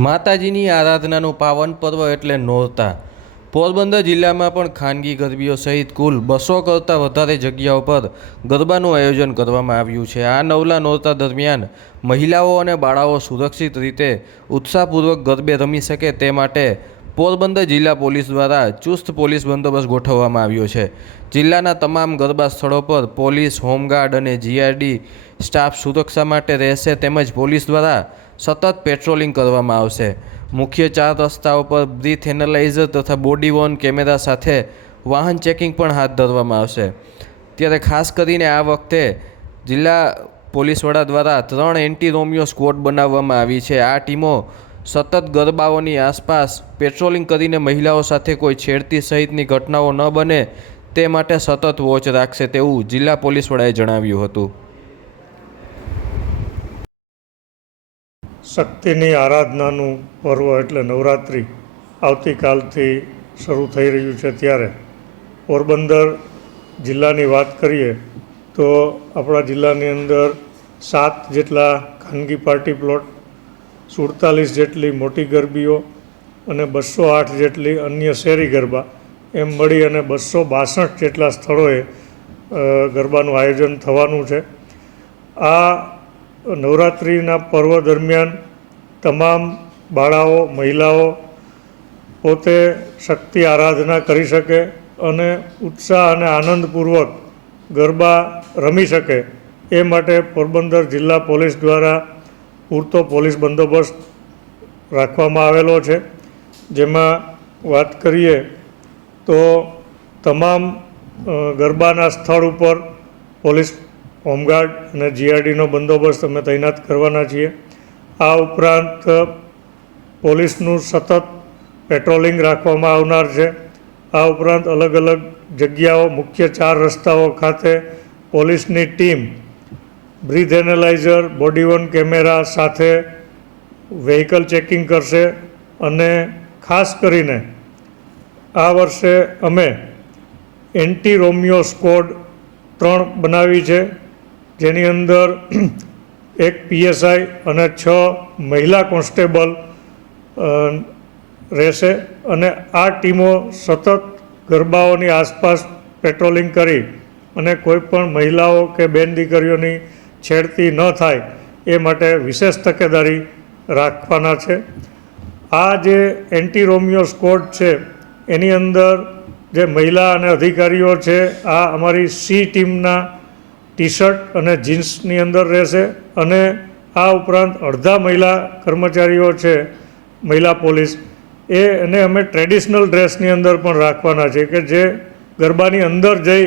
માતાજીની આરાધનાનું પાવન પર્વ એટલે નોરતા. પોરબંદર જિલ્લામાં પણ ખાનગી ગરબીઓ સહિત કુલ બસો કરતાં વધારે જગ્યાઓ પર ગરબાનું આયોજન કરવામાં આવ્યું છે. આ નવલા નોરતા દરમિયાન મહિલાઓ અને બાળાઓ સુરક્ષિત રીતે ઉત્સાહપૂર્વક ગરબે રમી શકે તે માટે પોરબંદર જિલ્લા પોલીસ દ્વારા ચુસ્ત પોલીસ બંદોબસ્ત ગોઠવવામાં આવ્યો છે. જિલ્લાના તમામ ગરબા સ્થળો પર પોલીસ, હોમગાર્ડ અને જીઆરડી સ્ટાફ સુરક્ષા માટે રહેશે તેમજ પોલીસ દ્વારા સતત પેટ્રોલિંગ કરવામાં આવશે. મુખ્ય ચાર રસ્તાઓ પર બ્રીથ એનાલાઇઝર તથા બોડી વોર્ન કેમેરા સાથે વાહન ચેકિંગ પણ હાથ ધરવામાં આવશે. ત્યારે ખાસ કરીને આ વખતે જિલ્લા પોલીસ વડા દ્વારા ત્રણ એન્ટી રોમિયો સ્કવોડ બનાવવામાં આવી છે. આ ટીમો સતત ગરબાઓની આસપાસ પેટ્રોલિંગ કરીને મહિલાઓ સાથે કોઈ છેડતી સહિતની ઘટનાઓ ન બને તે માટે સતત વોચ રાખશે તેવું જિલ્લા પોલીસ વડાએ જણાવ્યું હતું. શક્તિની આરાધનાનું પર્વ એટલે નવરાત્રિ આવતીકાલથી શરૂ થઈ રહ્યું છે ત્યારે. પોરબંદર જિલ્લાની વાત કરીએ તો આપણા જિલ્લાની અંદર સાત જેટલા ખાનગી પાર્ટી પ્લોટ, સુડતાલીસ જેટલી મોટી ગરબીઓ અને બસો આઠ જેટલી અન્ય શેરી ગરબા એમ મળી અને બસો બાસઠ જેટલા સ્થળોએ ગરબાનું આયોજન થવાનું છે. આ નવરાત્રિના પર્વ દરમિયાન તમામ બાળાઓ, મહિલાઓ પોતે શક્તિ આરાધના કરી શકે અને ઉત્સાહ અને આનંદપૂર્વક ગરબા રમી શકે એ માટે પોરબંદર જિલ્લા પોલીસ દ્વારા પૂરતો પોલીસ બંદોબસ્ત રાખવામાં આવેલો છે. જેમાં વાત કરીએ તો તમામ ગરબાના સ્થળ ઉપર પોલીસ હોમગાર્ડ અને જીઆરડીનો બંદોબસ્ત અમે તૈનાત કરવાના છીએ. આ ઉપરાંત પોલીસનું સતત પેટ્રોલિંગ રાખવામાં આવનાર છે. આ ઉપરાંત અલગ અલગ જગ્યાઓ, મુખ્ય ચાર રસ્તાઓ ખાતે પોલીસની team, breath analyser, body worn camera સાથે વ્હીકલ ચેકિંગ કરશે અને ખાસ કરીને આ વર્ષે અમે એન્ટી રોમિયો સ્કોડ ત્રણ બનાવી છે. જેની અંદર એક પીએસઆઈ અને છ મહિલા કોન્સ્ટેબલ રહેશે અને આ ટીમો સતત ગરબાઓની આસપાસ પેટ્રોલિંગ કરી અને કોઈ પણ મહિલાઓ કે બેન દીકરીઓની છેડતી ન થાય એ માટે વિશેષ તકેદારી રાખવાના છે. આ જે એન્ટી રોમિયો સ્કોડ છે, એની અંદર જે મહિલા અને અધિકારીઓ છે, આ અમારી સી ટીમના ટી શર્ટ અને જીન્સની અંદર રહેશે અને આ ઉપરાંત અડધા મહિલા કર્મચારીઓ છે, મહિલા પોલીસ, એ એને અમે ટ્રેડિશનલ ડ્રેસની અંદર પણ રાખવાના છે કે જે ગરબાની અંદર જઈ